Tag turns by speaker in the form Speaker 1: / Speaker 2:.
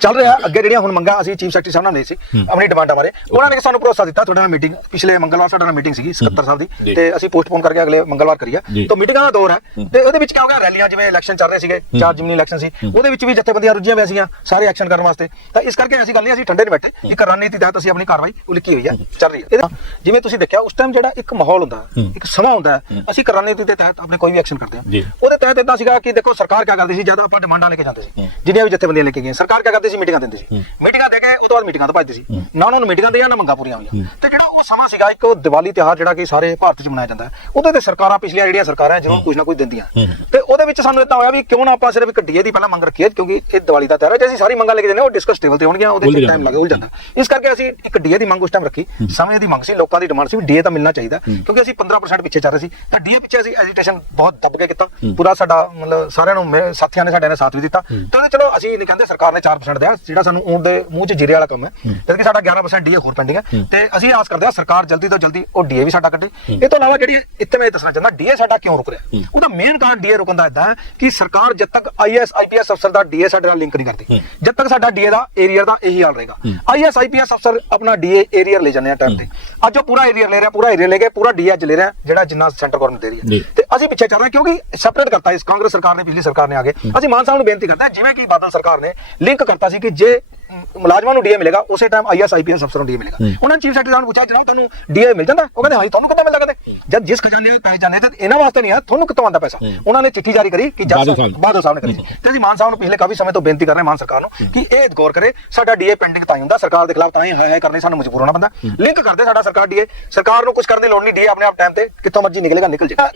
Speaker 1: ਚੱਲ ਰਿਹਾ ਅੱਗੇ ਜਿਹੜੀਆਂ ਹੁਣ ਮੰਗਾਂ ਅਸੀਂ ਚੀਫ ਸੈਕਟਰੀ ਸਾਹਿਬ ਨਾਲ ਨਹੀਂ ਸੀ ਆਪਣੀ ਡਿਮਾਂਡਾਂ ਬਾਰੇ। ਉਹਨਾਂ ਨੇ ਸਾਨੂੰ ਭਰੋਸਾ ਦਿੱਤਾ ਤੁਹਾਡੇ ਨਾਲ ਮੀਟਿੰਗ ਪਿਛਲੇ ਮੰਗਲਵਾਰ ਸਾਡੇ ਨਾਲ ਮੀਟਿੰਗ ਸੀਗੀ 77 ਸਾਹਿਬ ਦੀ। ਤੇ ਅਸੀਂ ਪੋਸਟਪੋਨ ਕਰਕੇ ਅਗਲੇ ਮੰਗਲਵਾਰ ਕਰੀਆ ਤਾਂ ਮੀਟਿੰਗਾਂ ਦਾ ਦੌਰ ਹੈ। ਤੇ ਉਹਦੇ ਵਿੱਚ ਕੀ ਹੋ ਗਿਆ? ਰੈਲੀਆਂ ਜਿਵੇਂ ਇਲੈਕਸ਼ਨ ਚੱਲ ਰਹੇ ਸੀਗੇ ਚਾਰ ਜਿਮਨੀ ਇਲੈਕਸ਼ਨ ਸੀ। ਉਹਦੇ ਵਿੱਚ ਵੀ ਜਥੇਬੰਦੀਆਂ ਰੁੱਝੀਆਂ ਹੋਈਆਂ ਸੀਗੀਆਂ ਸਾਰੇ ਐਕਸ਼ਨ ਕਰਨ ਵਾਸਤੇ। ਤਾਂ ਇਸ ਕਰਕੇ ਅਸੀਂ ਗੱਲ ਨਹੀਂ ਅਸੀਂ ਠੰਡੇ ਨਹੀਂ ਬੈਠੇ। ਇੱਕ ਰਣਨੀਤੀ ਤਹਿਤ ਅਸੀਂ ਆਪਣੀ ਕਾਰਵਾਈ ਉਲੀਕੀ ਹੋਈ ਹੈ ਚੱਲ ਰਹੀ ਹੈ। ਜਿਵੇਂ ਤੁਸੀਂ ਦੇਖਿਆ ਉਸ ਟਾਈਮ ਜਿਹੜਾ ਇੱਕ ਮਾਹੌਲ ਹੁੰਦਾ ਇੱਕ ਸਮਾਂ ਹੁੰਦਾ ਅਸੀਂ ਇੱਕ ਰਣਨੀਤੀ ਦੇ ਤਹਿਤ ਆਪਣੇ ਕੋਈ ਵੀ ਐਕਸ਼ਨ ਕਰਦੇ। ਹਾਂ। ਉਹਦੇ ਤਹਿਤ ਇਦਾਂ ਸੀਗਾ ਕਿ ਦੇਖੋ ਸਰਕਾਰ ਕੀ ਕਰਦੀ ਸੀ? ਜਦ ਆਪਾਂ ਡਿਮਾਂਡਾਂ ਲੈ ਕੇ ਜਾਂਦੇ ਸੀ। ਜਿੰਨੀਆਂ ਵੀ ਜਥੇਬੰਦੀਆਂ ਲੈ ਕੇ ਗਈਆਂ। ਸਰਕਾਰ ਕੀ ਕਰਦੀ ਸੀ ਮੀਟਿੰਗਾਂ ਦਿੰਦੀ ਸੀ। ਮੀਟਿੰਗਾਂ ਦੇ ਕੇ ਉਹ ਤੋਂ ਬਾਅਦ ਮੀਟਿੰਗਾਂ ਤੋਂ ਭੱਜਦੇ ਸੀ। ਨਾ ਉਹਨਾਂ ਨੂੰ ਮੀਟਿੰਗਾਂ ਦੀਆਂ ਨਾ ਮੰਗਾਂ ਪੂਰੀਆਂ ਹੋਈਆਂ। ਤੇ ਜਿਹੜਾ ਉਹ ਸਮਾਂ ਸੀਗਾ ਇੱਕ ਉਹ ਦੀਵਾਲੀ ਤਿਉਹਾਰ ਜਿਹੜਾ ਕਿ ਸਾਰੇ ਭਾਰਤ 'ਚ ਮਨਾਇਆ ਜਾਂਦਾ ਉਹਦੇ ਤੇ ਸਰਕਾਰਾਂ ਪਿਛਲੀਆਂ ਜਿਹੜੀਆਂ ਸਰਕਾਰਾਂ ਜ਼ਰੂਰ ਕੁਝ ਨਾ ਕੁਝ ਦਿੰਦੀਆਂ। ਤੇ ਉਹਦੇ ਵਿੱਚ ਸਾਨੂੰ ਇਦਾਂ ਹੋਇਆ ਵੀ ਕਿਉਂ ਨਾ ਆਪਾਂ ਸਿਰਫ ਇੱਕ ਡੀਏ ਦੀ ਪਹਿਲਾਂ ਮੰਗ ਰੱਖੀਏ ਕਿਉਂਕਿ ਇਹ ਦੀਵਾਲੀ ਦਾ ਤਿਉਹਾਰ ਹੈ ਜੇ ਅਸੀਂ ਸਾਰੀ ਮੰਗਾਂ ਲੈ ਕੇ ਜਾਂਦੇ ਉਹ ਡਿਸਕਸ ਟੇਬਲ ਤੇ ਹੋਣਗੀਆਂ ਉਹਦੇ ਵਿੱਚ
Speaker 2: ਜਾਂਦਾ।
Speaker 1: ਟਾਈਮ ਲੱਗੇ ਉਲ ਜਾਂਦਾ। ਇਸ ਕਰਕੇ ਅਸੀਂ ਇੱਕ ਡੀਏ ਦੀ ਮੰਗ ਉਸ ਟਾਈਮ ਰੱਖੀ। ਸਮੇਂ ਦੀ ਮੰਗ ਸੀ ਲੋਕਾਂ ਦੀ ਡਿਮਾਂਡ ਸੀ ਵੀ ਡੀਏ ਤਾਂ ਮਿਲਣਾ ਚਾਹੀਦਾ ਕਿਉਂਕਿ ਅਸੀਂ 15% ਪਿੱਛੇ ਚੱਲ ਰਹੇ ਸੀ। ਤਾਂ ਡੀਏ ਪਿੱਛੇ ਅਸੀਂ ਐਜੀਟੇਸ਼ਨ ਬਹੁਤ ਦੱਬ ਕੇ ਕੀਤਾ। ਪੂਰਾ ਸਾਡਾ ਮਤਲਬ ਸਾਰਿਆਂ ਨੂੰ ਸਾਥੀਆਂ ਨੇ ਸਾਡੇ ਨੇ ਸਾਥ ਵੀ ਦਿੱਤਾ। ਤੇ ਉਹਦੇ ਚਲੋ ਅਸੀਂ ਨਹੀਂ ਕਹਿੰਦੇ ਸਰਕਾਰ ਨੇ 4% ਦਿਆ ਜਿਹੜਾ ਸਾਨੂੰ ਊਂਟ ਦੇ ਮੂੰਹ 'ਚ ਜੀਰੇ ਵਾਲਾ ਕੰਮ ਹੈ। ਜਦ ਕਿ ਸਾਡਾ 11% ਡੀਏ ਹੋਰ ਪੈਂਡਿੰਗ ਹੈ। ਤੇ ਅਸੀਂ ਆਸ ਕਰਦੇ ਹਾਂ ਸਰਕਾਰ ਜਲਦੀ ਤੋਂ ਜਲਦੀ ਉਹ ਡੀਏ ਵੀ ਸਾਡਾ ਕੱਢੇ। ਇਹ ਤੋਂ ਇਲਾਵਾ ਜਿਹੜੀ ਇੱਥੇ ਮੈਂ ਇਹ ਦੱਸਣਾ ਚਾਹੁੰਦਾ ਡੀਏ ਸਾਡਾ ਕਿਉਂ ਰੁਕ ਰਿਹਾ? ਉਹਦਾ ਮੇਨ ਕਾਰਨ ਡੀਏ ਰੁਕਣ ਦਾ ਇਦਾਂ ਹੈ ਕਿ ਸਰਕਾਰ ਜਦ ਤੱਕ ਆਈਐਸ ਆਈਪੀਐਸ ਅਫਸਰ ਦਾ ਡੀਏ ਸਾਡੇ ਨਾਲ ਲਿੰਕ ਨਹੀਂ ਕਰਦੀ। ਜਦ ਤੱਕ ਸਾਡਾ ਡੀਏ ਦਾ ਏਰੀਆ ਦਾ ਇਹੀ ਹਾਲ ਰਹੇਗਾ। ਆਈਐਸ ਆਈਪੀਐਸ ਅਫਸਰ ਆਪਣਾ ਡੀਏ ਏਰੀਆ ਲੈ ਜਾਂਦੇ ਆ ਟਾਈਮ ਤੇ। ਅੱਜ ਉਹ ਪੂਰਾ ਏਰੀਆ ਲੈ ਰਿਹਾ ਪੂਰਾ ਏਰੀਆ ਲੈ ਕੇ ਪੂਰਾ ਡੀਏ ਅੱਜ ਲੈ ਰਿਹਾ ਜਿਹੜਾ ਜਿੰਨਾ ਸੈਂਟਰ ਗਵਰਨਮੈਂਟ ਦੇ ਰਹੀ। ਹੈ। ਤੇ ਅਸੀਂ ਪਿੱਛੇ ਚੱਲ ਰਹੇ ਕਿਉਂਕਿ ਸੈਪਰੇਟ ਕਰਤਾ ਇਸ ਕਾਂਗਰਸ ਸਰਕਾਰ ਨੇ ਪਿਛਲੀ ਸਰਕਾਰ ਨੇ ਆ ਕੇ। ਅਸੀਂ ਮਾਨ ਸਾਹਿਬ ਨੂੰ ਬੇਨਤੀ ਕਰਦੇ ਜਿਵੇਂ ਕਿ ਬਾਦਲ ਸਰਕਾਰ ਨੇ ਲਿੰਕ ਕਰਤਾ ਸੀ ਕਿ ਜੇ ਮੁਲਾਜ਼ਮਾਂ ਨੂੰ ਡੀਏ ਮਿਲੇਗਾ ਉਸੇ ਟਾਈਮ ਆਈਐਸ ਆਈਪੀਐਸ ਅਫਸਰ ਨੂੰ ਡੀਏ ਮਿਲੇਗਾ। ਉਹਨਾਂ ਨੇ ਚੀਫ ਸੈਕਟਰੀ ਸਾਹਿਬ ਨੂੰ ਪੁੱਛਿਆ ਜਨਾਬ ਤੁਹਾਨੂੰ ਡੀਏ ਮਿਲ ਜਾਂਦਾ? ਉਹ ਕਹਿੰਦੇ ਹਾਂ ਜੀ, ਤੁਹਾਨੂੰ ਕਿੱਦਾਂ ਮਿਲਦਾ ਕਹਿੰਦੇ ਜਦ ਜਿਸ ਖਜ਼ਾਨੇ ਵਿੱਚ ਪੈਸੇ ਜਾਂਦੇ ਤੇ ਇਹਨਾਂ ਵਾਸਤੇ ਨਹੀਂ ਆ ਤੁਹਾਨੂੰ ਕਿੱਥੋਂ ਆਉਂਦਾ ਪੈਸਾ? ਉਹਨਾਂ ਨੇ ਚਿੱਠੀ ਜਾਰੀ ਕਰੀ ਕਿ ਜਦ
Speaker 2: ਬਾਦਲ ਸਾਹਿਬ।
Speaker 1: ਨੇ। ਕਰੀ। ਤੇ ਅਸੀਂ ਮਾਨ ਸਾਹਿਬ ਨੂੰ ਪਿਛਲੇ ਕਾਫੀ ਸਮੇਂ ਤੋਂ ਬੇਨਤੀ ਕਰ ਰਹੇ ਮਾਨ ਸਰਕਾਰ ਨੂੰ ਕਿ ਇਹ ਗੌਰ ਕਰੇ ਸਾਡਾ ਡੀਏ ਪੈਂਡਿੰਗ ਤਾਂ ਹੀ ਹੁੰਦਾ ਸਰਕਾਰ ਦੇ ਖਿਲਾਫ ਤਾਂ ਹੀ ਹਾਏ ਹਾਏ ਕਰਨੇ ਸਾਨੂੰ ਮਜਬੂਰ ਹੋਣਾ ਪੈਂਦਾ। ਲਿੰਕ ਕਰਦੇ ਸਾਡਾ ਸਰਕਾਰ ਡੀਏ ਸਰਕਾਰ ਨੂੰ ਕੁਝ ਕਰਨ ਦੀ ਲੋੜ ਨਹੀਂ ਡੀਏ ਆਪਣੇ ਆਪ ਟਾਈਮ ਤੇ ਕਿੱਥੋਂ ਮਰਜ਼ੀ ਨਿਕਲੇਗਾ ਨਿਕਲ ਜਾਏਗਾ